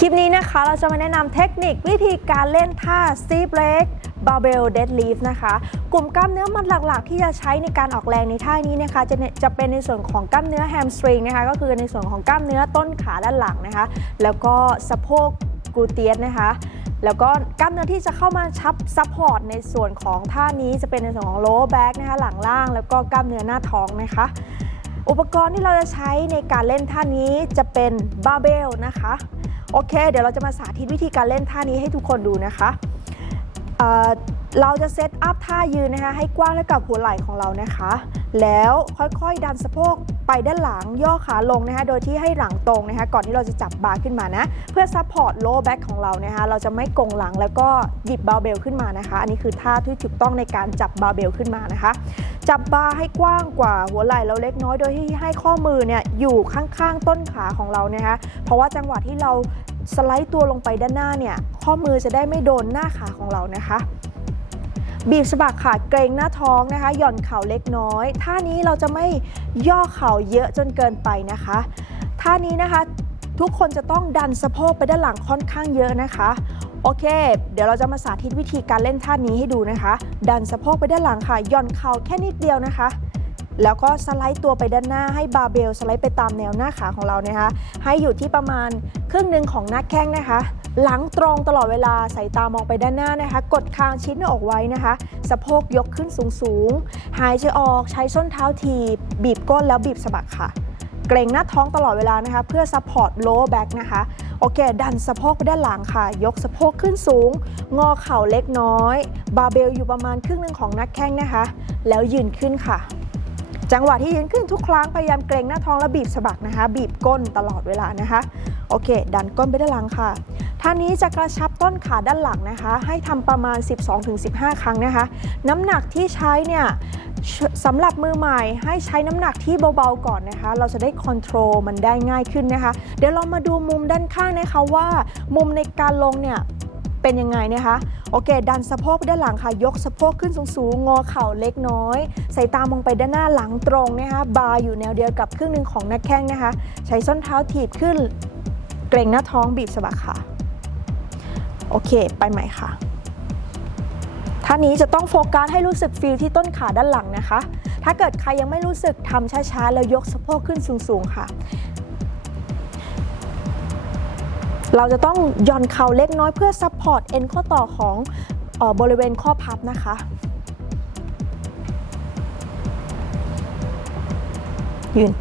คลิปนี้นะคะเราจะมาแนะนำเทคนิควิธีการเล่นท่า Steve Leg Barbell Deadlift นะคะ กลุ่มกล้ามเนื้อมัดหลักๆ ที่จะใช้ในการออกแรงในท่านี้นะคะจะจะเป็นในส่วนของกล้ามเนื้อแฮมสตริงนะคะก็คือในส่วนของกล้ามเนื้อต้นขาด้านหลังนะคะ แล้วก็สะโพกกลูเตียสนะคะแล้วก็กล้ามเนื้อที่จะเข้ามาชับซัพพอร์ตในส่วนของท่านี้จะเป็นในส่วนของ lower back นะคะหลังล่าง แล้วก็กล้ามเนื้อหน้าท้องนะคะ อุปกรณ์ที่เราจะใช้ในการเล่นท่านี้จะเป็นบาร์เบลนะคะ โอเค เดี๋ยวเราจะมาสาธิตวิธีการเล่นท่านี้ให้ทุกคนดูนะคะเเราจะเซตอัพท่ายืนนะคะให้กว้างเท่ากับหัวไหล่ของเรานะคะ แล้วค่อยๆดันสะโพกไปด้านหลังย่อขาลงนะคะโดยที่ให้หลังตรงนะคะก่อนที่เราจะจับบาร์ขึ้นมานะ เพื่อซัพพอร์ตโลแบ็กของเรานะคะเราจะไม่กงหลังแล้วก็หยิบบาร์เบลขึ้นมานะคะ อันนี้คือท่าที่ถูกต้องในการจับบาร์เบลขึ้นมานะคะ จับบาร์ให้กว้างกว่าหัวไหล่เราเล็กน้อยโดยที่ให้ข้อมือเนี่ยอยู่ข้างๆต้นขาของเรานะคะเพราะว่าจังหวะที่เรา สไลด์ตัวลงไปด้านหน้าเนี่ย ข้อมือจะได้ไม่โดนหน้าขาของเรานะคะ บีบสะบักขาเกรงหน้าท้องนะคะ หย่อนเข่าเล็กน้อย ท่านี้เราจะไม่ย่อเข่าเยอะจนเกินไปนะคะ ท่านี้นะคะทุกคนจะต้องดันสะโพกไปด้านหลังค่อนข้างเยอะนะคะ โอเค เดี๋ยวเราจะมาสาธิตวิธีการเล่นท่านี้ให้ดูนะคะ ดันสะโพกไปด้านหลังค่ะ ย่อนเข่าแค่นิดเดียวนะคะ แล้วก็สไลด์ตัวไปด้านหน้าให้บาร์เบลสไลด์ไปตามแนวหน้าขาของเรานะคะ ให้อยู่ที่ประมาณครึ่งหนึ่งของหน้าแข้งนะคะ หลังตรงตลอดเวลาสายตามองไปด้านหน้านะคะ กดคางชิ้นหน้าอกไว้นะคะ สะโพกยกขึ้นสูงสูงๆ หายใจออกใช้ส้นเท้าทีบบีบก้นแล้วบีบสะบักค่ะ เกรงหน้าท้องตลอดเวลานะคะ เพื่อซัพพอร์ตโลแบ็กนะคะโอเค ดันสะโพกไปด้านหลังค่ะ ยกสะโพกขึ้นสูง งอเข่าเล็กน้อย บาเบลอยู่ประมาณครึ่งหนึ่งของนักแข้งนะคะ แล้วยืนขึ้นค่ะ จังหวะที่ยืนขึ้นทุกครั้งพยายามเกรงหน้าท้องและบีบสะบักนะคะ บีบก้นตลอดเวลานะคะ โอเค ดันก้นไปด้านหลังค่ะท่านี้จะกระชับต้นขาด้านหลังนะคะ ให้ทำประมาณ 12-15 ครั้งนะคะ น้ำหนักที่ใช้เนี่ยสำหรับมือใหม่ให้ใช้น้ำหนักที่เบาๆก่อนนะคะ เราจะได้คอนโทรลมันได้ง่ายขึ้นนะคะ เดี๋ยวเรามาดูมุมด้านข้างนะคะว่า มุมในการลงเนี่ย เป็นยังไงนะคะ โอเค ดันสะโพกด้านหลังค่ะ ยกสะโพกขึ้นสูงๆ งอเข่าเล็กน้อย สายตามองไปด้านหน้าหลังตรงนะคะ บาร์อยู่แนวเดียวกับครึ่งหนึ่งของหน้าแข้งนะคะ ใช้ส้นเท้าถีบขึ้น เกรงหน้าท้องบีบสะบักค่ะ โอเค ไปใหม่ค่ะ ท่านี้จะต้องโฟกัสให้รู้สึกฟีลที่ต้นขาด้านหลังนะคะ ถ้าเกิดใครยังไม่รู้สึกทำช้าๆ แล้วยกสะโพกขึ้นสูงๆ ค่ะ เราจะต้องย่อนเข่าเล็กน้อยเพื่อซัพพอร์ตเอ็นข้อต่อของออบริเวณข้อพับนะคะยืน